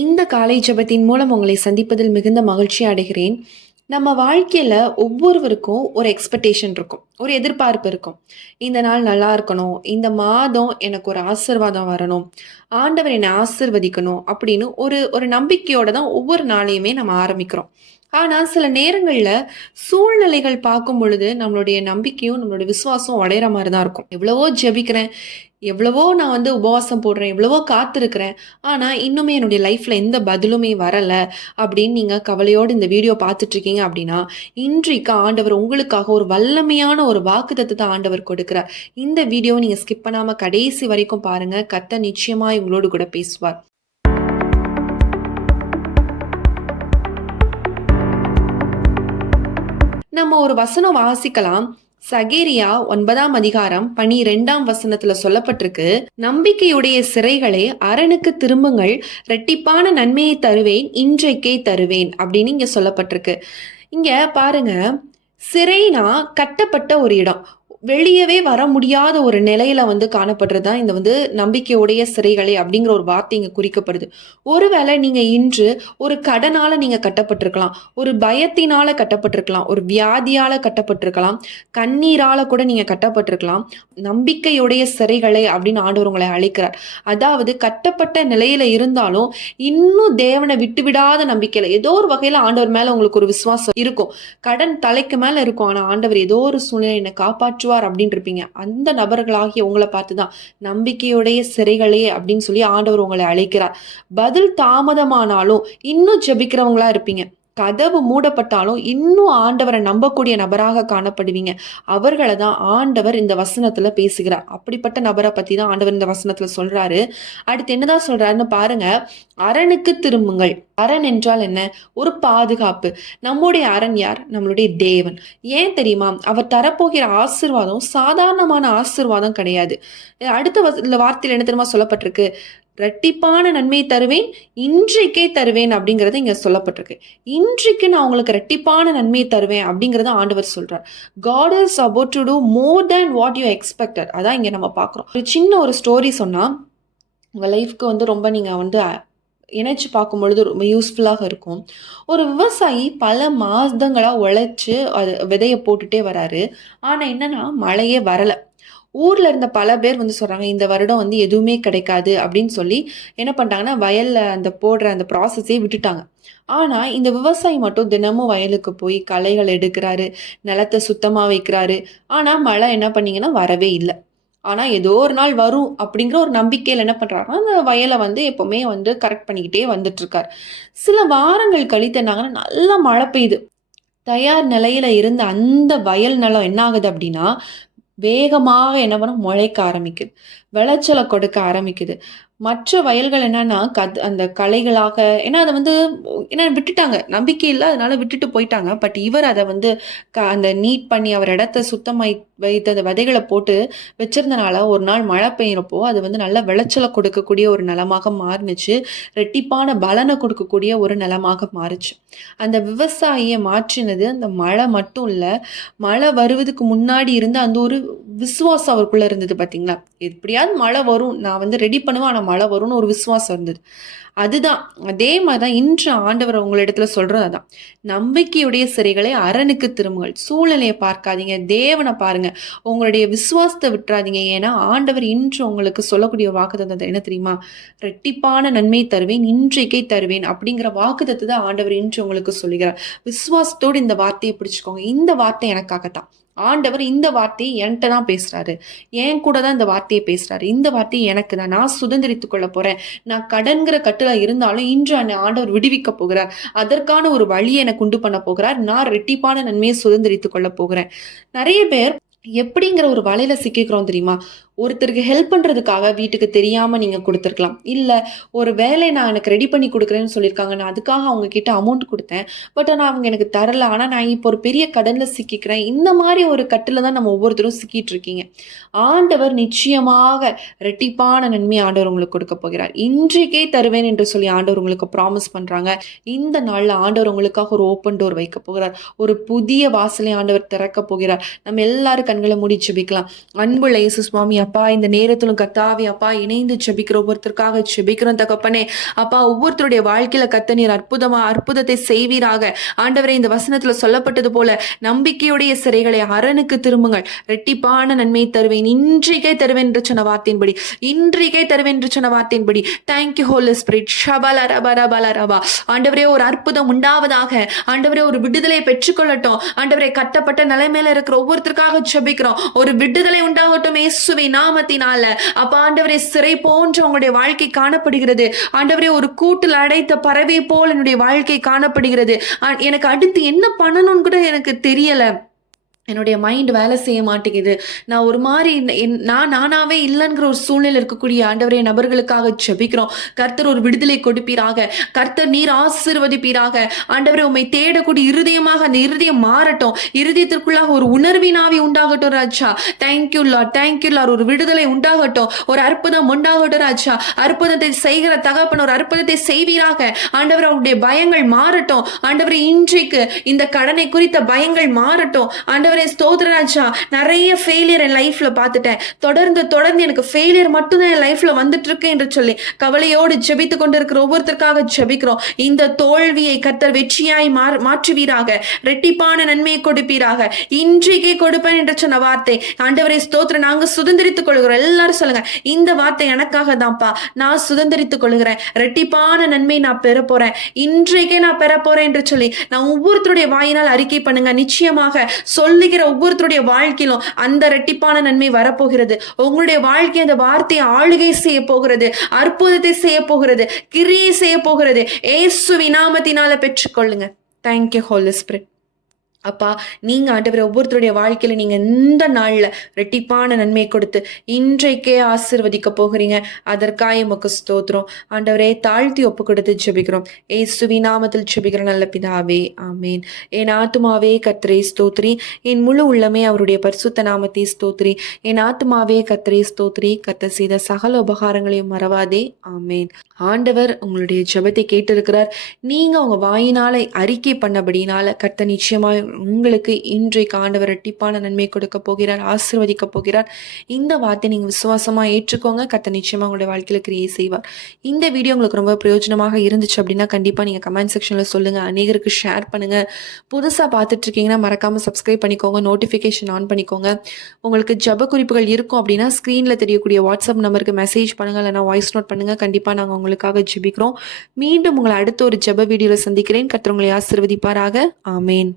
இந்த காலை ஜெபத்தின் மூலம் உங்களை சந்திப்பதில் மிகுந்த மகிழ்ச்சி அடைகிறேன். நம்ம வாழ்க்கையில ஒவ்வொருவருக்கும் ஒரு எக்ஸ்பெக்டேஷன் இருக்கும். ஒரு எதிர்பார்ப்பு இருக்கும். இந்த நாள் நல்லா இருக்கணும். இந்த மாதம் எனக்கு ஒரு ஆசீர்வாதம் வரணும். ஆண்டவர் என்னை ஆசீர்வதிக்கணும் அப்படின்னு ஒரு ஒரு நம்பிக்கையோட தான் ஒவ்வொரு நாளையுமே நம்ம ஆரம்பிக்கிறோம். ஆனா சில நேரங்கள்ல சூழ்நிலைகள் பார்க்கும் பொழுது நம்மளுடைய நம்பிக்கையும், நம்மளுடைய விசுவாசம் உடையிற மாரி தான் இருக்கும். எவ்வளவோ ஜெபிக்கிறேன். எவ்வளவோ நான் உபவாசம் போடுறேன். எவ்வளவோ காத்திருக்கிறேன். ஆனா, இன்னுமே என்னுடைய லைஃப்ல எந்த பதிலுமே வரல அப்படின்னு நீங்க கவலையோடு இந்த வீடியோ பார்த்துட்ருக்கீங்க அப்படின்னா, இன்றைக்கு ஆண்டவர் உங்களுக்காக ஒரு வல்லமையான ஒரு வாக்குத்தத்தத்த ஆண்டவர் கொடுக்கிறார். இந்த வீடியோவ நீங்க ஸ்கிப் பண்ணாம கடைசி வரைக்கும் பாருங்க. கர்த்தர் நிச்சயமாய் உங்களோடு கூட பேசுவார். நம்ம ஒரு வசனம் வாசிக்கலாம். சகேரியா 9ஆம் அதிகாரம் 12ஆம் வசனத்துல சொல்லப்பட்டிருக்கு, நம்பிக்கையுடைய சிறைகளே அரணுக்கு திரும்புங்கள், இரட்டிப்பான நன்மையை தருவேன், இன்றைக்கே தருவேன் அப்படின்னு இங்க சொல்லப்பட்டிருக்கு. இங்க பாருங்க, சிறைனா கட்டப்பட்ட ஒரு இடம். வெளியவே வர முடியாத ஒரு நிலையில காணப்படுறது தான் இந்த நம்பிக்கையுடைய சிறைகளே அப்படிங்கிற ஒரு வார்த்தை இங்க குறிக்கப்படுது. ஒருவேளை நீங்க இன்று ஒரு கடனால நீங்க கட்டப்பட்டிருக்கலாம், ஒரு பயத்தினால கட்டப்பட்டிருக்கலாம், ஒரு வியாதியால கட்டப்பட்டிருக்கலாம், கண்ணீரால கூட நீங்க கட்டப்பட்டிருக்கலாம். நம்பிக்கையுடைய சிறைகளே அப்படின்னு ஆண்டவர் உங்களை அழைக்கிறார். அதாவது கட்டப்பட்ட நிலையில இருந்தாலும் இன்னும் தேவனை விட்டுவிடாத நம்பிக்கையில ஏதோ ஒரு வகையில ஆண்டவர் மேல உங்களுக்கு ஒரு விசுவாசம் இருக்கும். கடன் தலைக்கு மேல இருக்கும். ஆனா ஆண்டவர் ஏதோ ஒரு சூழ்நிலை என்னை காப்பாற்றுவார் அப்படின்னு இருப்பீங்க. அந்த நபர்களாகிய உங்களை பார்த்துதான் நம்பிக்கையுடைய சிறைகளே அப்படின்னு சொல்லி ஆண்டவர் உங்களை அழைக்கிறார். பதில் தாமதமானாலும் இன்னும் ஜெபிக்கிறவங்களா இருப்பீங்க. கதவு மூடப்பட்டாலும் இன்னும் ஆண்டவரை நம்பக்கூடிய நபராக காணப்படுவீங்க. அவர்களை தான் ஆண்டவர் இந்த வசனத்துல பேசுகிறார். அப்படிப்பட்ட நபரை பத்தி தான் ஆண்டவர் இந்த வசனத்துல சொல்றாரு. அடுத்து என்னதான் சொல்றாருன்னு பாருங்க. அரணுக்கு திரும்புங்கள். அரண் என்றால் என்ன? ஒரு பாதுகாப்பு. நம்முடைய அரண் யார்? நம்மளுடைய தேவன். ஏன் தெரியுமா? அவர் தரப்போகிற ஆசீர்வாதம் சாதாரணமான ஆசீர்வாதம் கிடையாது. அடுத்த வார்த்தையில் என்ன தெரியுமா சொல்லப்பட்டிருக்கு? இரட்டிப்பான நன்மை தருவேன், இன்றைக்கே தருவேன் அப்படிங்கறது இங்க சொல்லப்பட்டிருக்கு. இன்றைக்கு நான் உங்களுக்கு இரட்டிப்பான நன்மை தருவேன் அப்படிங்கறத ஆண்டவர் சொல்றார். God is about to do more than what you expected. அதான் இங்க நம்ம பார்க்கிறோம். ஒரு சின்ன ஒரு ஸ்டோரி சொன்னா உங்க லைஃப்க்கு ரொம்ப நீங்க இணைச்சு பார்க்கும் பொழுது ரொம்ப யூஸ்ஃபுல்லாக இருக்கும். ஒரு விவசாயி பல மாதங்களா உழைச்சு அது விதைய போட்டுட்டே வராரு. ஆனா என்னன்னா மழையே வரல. ஊர்ல இருந்த பல பேர் சொல்றாங்க, இந்த வருடம் எதுவுமே கிடைக்காது அப்படின்னு சொல்லி என்ன பண்ணிட்டாங்கன்னா வயல்ல அந்த போடுற அந்த ப்ராசஸே விட்டுட்டாங்க. ஆனா இந்த விவசாயி மட்டும் தினமும் வயலுக்கு போய் களைகள் எடுக்கிறாரு, நிலத்தை சுத்தமா வைக்கிறாரு. ஆனா மழை என்ன பண்ணீங்கன்னா வரவே இல்லை. ஆனா ஏதோ ஒரு நாள் வரும் அப்படிங்கிற ஒரு நம்பிக்கையில என்ன பண்றாருன்னா அந்த வயலை எப்பவுமே கரெக்ட் பண்ணிக்கிட்டே வந்துட்டு இருக்காரு. சில வாரங்கள் கழித்து என்னாங்கன்னா நல்ல மழை பெய்யுது. தயார் நிலையில இருந்த அந்த வயல் நிலம் என்ன ஆகுது அப்படின்னா வேகமாக என்ன பண்ணும் முளைக்க ஆரம்பிக்குது. விளைச்சலை கொடுக்க ஆரம்பிக்குது. மற்ற வயல்கள் என்னன்னா அந்த களைகளாக ஏன்னா அதை ஏன்னா விட்டுட்டாங்க. நம்பிக்கை இல்லை, அதனால விட்டுட்டு போயிட்டாங்க. பட் இவர் அதை அந்த நீட் பண்ணி அவர் இடத்த சுத்தமாய் வைத்து அந்த விதைகளை போட்டு வச்சிருந்தனால ஒரு நாள் மழை பெய்யறப்போ அது நல்ல விளைச்சலை கொடுக்கக்கூடிய ஒரு நிலமாக மாறுனுச்சு. ரெட்டிப்பான பலனை கொடுக்கக்கூடிய ஒரு நிலமாக மாறுச்சு. அந்த விவசாயியை மாற்றினது அந்த மழை மட்டும் இல்லை, மழை வருவதுக்கு முன்னாடி இருந்த அந்த ஒரு விசுவாசம் அவருக்குள்ள இருந்தது. பார்த்தீங்களா? எப்படியாவது மழை வரும், நான் ரெடி பண்ணுவேன், ஆனால் மழை வரும்னு ஒரு விசுவாசம் இருந்தது. அதுதான் அதே மாதிரிதான் இன்று ஆண்டவர் உங்களிடத்துல சொல்றது. அதான் நம்பிக்கையுடைய சிறைகளை அரணுக்கு திரும்புங்கள். சூழ்நிலையை பார்க்காதீங்க, தேவனை பாருங்க. உங்களுடைய விசுவாசத்தை விட்டுறாதீங்க. ஏன்னா ஆண்டவர் இன்று உங்களுக்கு சொல்லக்கூடிய வாக்குத்தத்தம் என்ன தெரியுமா? ரெட்டிப்பான நன்மை தருவேன், இன்றைக்கே தருவேன் அப்படிங்கிற வாக்குத்தத்தை தான் ஆண்டவர் இன்று உங்களுக்கு சொல்லுகிறார். விசுவாசத்தோடு இந்த வார்த்தையை பிடிச்சுக்கோங்க. இந்த வார்த்தை எனக்காகத்தான். ஆண்டவர் இந்த வார்த்தையை என்கிட்ட தான் பேசுறாரு. என் கூட தான் இந்த வார்த்தையை பேசுறாரு. இந்த வார்த்தையை எனக்கு தான், நான் சுதந்திரித்துக் கொள்ள போறேன். நான் கடன்கிற கட்டுல இருந்தாலும் இன்று ஆண்டவர் விடுவிக்க போகிறார். அதற்கான ஒரு வழியை எனக்கு உண்டு பண்ண போகிறார். நான் ரெட்டிப்பான நன்மையை சுதந்திரித்துக் கொள்ள போகிறேன். நிறைய பேர் எப்படிங்கிற ஒரு வலையில சிக்கிக்கிறோம் தெரியுமா? ஒருத்தருக்கு ஹெல்ப் பண்றதுக்காக வீட்டுக்கு தெரியாம நீங்க கொடுத்துருக்கலாம். இல்ல ஒரு வேலை நான் எனக்கு ரெடி பண்ணி கொடுக்குறேன்னு சொல்லியிருக்காங்க, நான் அதுக்காக அவங்க கிட்ட அமௌண்ட் கொடுத்தேன். பட் ஆனா அவங்க எனக்கு தரல. ஆனா நான் இப்போ ஒரு பெரிய கடன்ல சிக்கிக்கிறேன். இந்த மாதிரி ஒரு கட்டுல தான் நம்ம ஒவ்வொருத்தரும் சிக்கிட்டு இருக்கீங்க. ஆண்டவர் நிச்சயமாக ரெட்டிப்பான நன்மை ஆண்டவர் உங்களுக்கு கொடுக்க போகிறார். இன்றைக்கே தருவேன் என்று சொல்லி ஆண்டவர் உங்களுக்கு ப்ராமிஸ் பண்றாங்க. இந்த நாள்ல ஆண்டவர் உங்களுக்காக ஒரு ஓப்பன் டோர் வைக்க போகிறார். ஒரு புதிய வாசலை ஆண்டவர் திறக்க போகிறார். நம்ம எல்லாரும் கண்களை மூடி ஜெபிக்கலாம். அன்புள்ள இயேசு சுவாமி அப்பா, இந்த நேரத்திலும் கர்த்தாவே அப்பா இணைந்து ஜெபிக்கிற ஒவ்வொருத்தருக்காக ஜெபிக்கிறோம் தகப்பனே. அப்பா ஒவ்வொருத்தருடைய வாழ்க்கையில கர்த்தர் நீர் அற்புதத்தை செய்வீராக. ஆண்டவரே, இந்த வசனத்துல சொல்லப்பட்டது போல நம்பிக்கையுடைய சிறைகளை அரணுக்கு திரும்புங்கள், ரெட்டிப்பான நன்மையை தருவேன், இன்றைக்கே தருவேன் என்று சொன்ன வார்த்தையின்படி, இன்றைக்கே தருவேன் என்று சொன்ன வார்த்தையின்படி. Thank you holy spirit. ஷபலரபரபலரபா. ஆண்டவரே, ஒரு அற்புதம் உண்டாவதாக. ஆண்டவரே, ஒரு விடுதலை பெற்றுக்கொள்ளட்டும். ஆண்டவரே, கட்டப்பட்ட நிலைமையில இருக்கிற ஒவ்வொருத்தருக்காக ஜெபிக்கிறோம். ஒரு விடுதலை உண்டாகட்டும் இயேசுவின் நாமத்தினால. அப்பா ஆண்டவரே, சிறை போன்ற உங்களுடைய வாழ்க்கை காணப்படுகிறது. ஆண்டவரே, ஒரு கூட்டில் அடைத்த பறவை போல் என்னுடைய வாழ்க்கை காணப்படுகிறது. எனக்கு அடுத்து என்ன பண்ணணும்னு கூட எனக்கு தெரியல. என்னுடைய மைண்ட் வேலை செய்ய மாட்டேங்குது. நான் ஒரு மாதிரி நானாவே இல்லைங்கிற ஒரு சூழ்நிலை இருக்கக்கூடிய ஆண்டவரே நபர்களுக்காக ஜெபிக்கிறோம். கர்த்தர் ஒரு விடுதலை கொடுப்பீராக. கர்த்தர் நீர் ஆசீர்வதிப்பீராக. ஆண்டவரே, உம்மை தேடக்கூடிய இருதயமாக அந்த இருதயம் மாறட்டும். இருதயத்திற்குள்ளாக ஒரு உணர்வினாவி உண்டாகட்டும் ராஜா. Thank you lord, thank you lord. ஒரு விடுதலை உண்டாகட்டும், ஒரு அற்புதம் உண்டாகட்டும் ராஜா. அற்புதத்தை செய்கிற தகப்பன் ஒரு அற்புதத்தை செய்வீராக. ஆண்டவரே, அவருடைய பயங்கள் மாறட்டும். ஆண்டவரே, இன்றைக்கு இந்த கடனை குறித்த பயங்கள் மாறட்டும். ஆண்டவரே, ஸ்தோத்திர ராஜா. நிறைய ஃபெயிலியர் என் லைஃப்ல பார்த்துட்டேன். தொடர்ந்து எனக்கு ஃபெயிலியர் மட்டும்தான் என் லைஃப்ல வந்துட்டு இருக்கு என்று சொல்லி கவலையோடு ஜெபித்து கொண்டிருக்கிற ஒவ்வொருத்தருக்காக ஜெபிக்கிறோம். இந்த தோல்வியை கர்த்தர் வெற்றியாய் மாற்றுவீராக. ரெட்டிப்பான நன்மையை கொடுப்பீராக. இன்றைக்கே கொடுப்பேன் என்று சொன்ன வார்த்தை ஆண்டவரே ஸ்தோத்திர. நாங்க சுதந்திரித்துக் கொள்கிறோம். எல்லாரும் சொல்லுங்க, இந்த வார்த்தை எனக்காக தான்ப்பா. நான் சுதந்திரித்துக் கொள்கிறேன். ரெட்டிப்பான நன்மை நான் பெற போறேன். இன்றைக்கே நான் பெற போறேன் என்று சொல்லி நான் ஒவ்வொருத்தருடைய வாயினால் அறிக்கை பண்ணுங்க. நிச்சயமாக சொல்லுகிற ஒவ்வொருத்தருடைய வாழ்க்கையிலும் அந்த ரெட்டிப்பான நன்மை வரப்போகிறது. உங்களுடைய வாழ்க்கை அந்த வார்த்தையை ஆளுகை செய்ய போகிறது. அற்புதத்தை செய்ய போகிறது. கிரியை செய்ய போகிறது. இயேசுவின் நாமத்தினால பெற்றுக்கொள்ளுங்க. Thank you holy spirit. அப்பா, நீங்க ஆண்டவரே ஒவ்வொருத்தருடைய வாழ்க்கையில நீங்க இந்த நாள்ல ரெட்டிப்பான நன்மையை கொடுத்து இன்றைக்கே ஆசீர்வதிக்க போகிறீங்க. அதற்காக உமக்கு ஸ்தோத்திரம். ஆண்டவரே, தாழ்த்தி ஒப்பு கொடுத்து ஜெபிக்கிறோம். இயேசுவின் நாமத்தில் ஜெபிக்கிற நல்ல பிதாவே, ஆமேன். என் ஆத்துமாவே கர்த்தரை ஸ்தோத்திரி, என் முழு உள்ளமே அவருடைய பரிசுத்த நாமத்தை ஸ்தோத்திரி. என் ஆத்துமாவே கர்த்தரை ஸ்தோத்திரி, கர்த்தர் செய்த சகல உபகாரங்களையும் மறவாதே, ஆமேன். ஆண்டவர் உங்களுடைய ஜெபத்தை கேட்டிருக்கிறார். நீங்க உங்க வாயினால அறிக்கை பண்ணபடினால கர்த்தர் நிச்சயமாய் உங்களுக்கு இன்றைக்கு ஆண்டவர் ரெட்டிப்பான நன்மை கொடுக்க போகிறார், ஆசீர்வதிக்க போகிறார். இந்த வார்த்தை நீங்க விசுவாசமா ஏற்றுக்கோங்க. கர்த்தர் நிச்சயமா உங்களுடைய வாழ்க்கையில கிரியை செய்வார். இந்த வீடியோ உங்களுக்கு ரொம்ப பிரயோஜனமாக இருந்துச்சு அப்படின்னா கண்டிப்பா நீங்க கமெண்ட் செக்ஷன்ல சொல்லுங்க. அநேகருக்கு ஷேர் பண்ணுங்க. புதுசா பார்த்துட்டு இருக்கீங்கன்னா மறக்காம சப்ஸ்கிரைப் பண்ணிக்கோங்க. நோட்டிபிகேஷன் ஆன் பண்ணிக்கோங்க. உங்களுக்கு ஜெப குறிப்புகள் இருக்கும் அப்படின்னா ஸ்கிரீன்ல தெரியக்கூடிய வாட்ஸ்அப் நம்பருக்கு மெசேஜ் பண்ணுங்க, இல்லைன்னா வாய்ஸ் நோட் பண்ணுங்க. கண்டிப்பா நாங்க உங்களுக்காக ஜெபிக்கிறோம். மீண்டும் உங்களை அடுத்த ஒரு ஜெப வீடியோல சந்திக்கிறேன். கர்த்தர் உங்களை ஆசீர்வதிப்பாராக. ஆமேன்.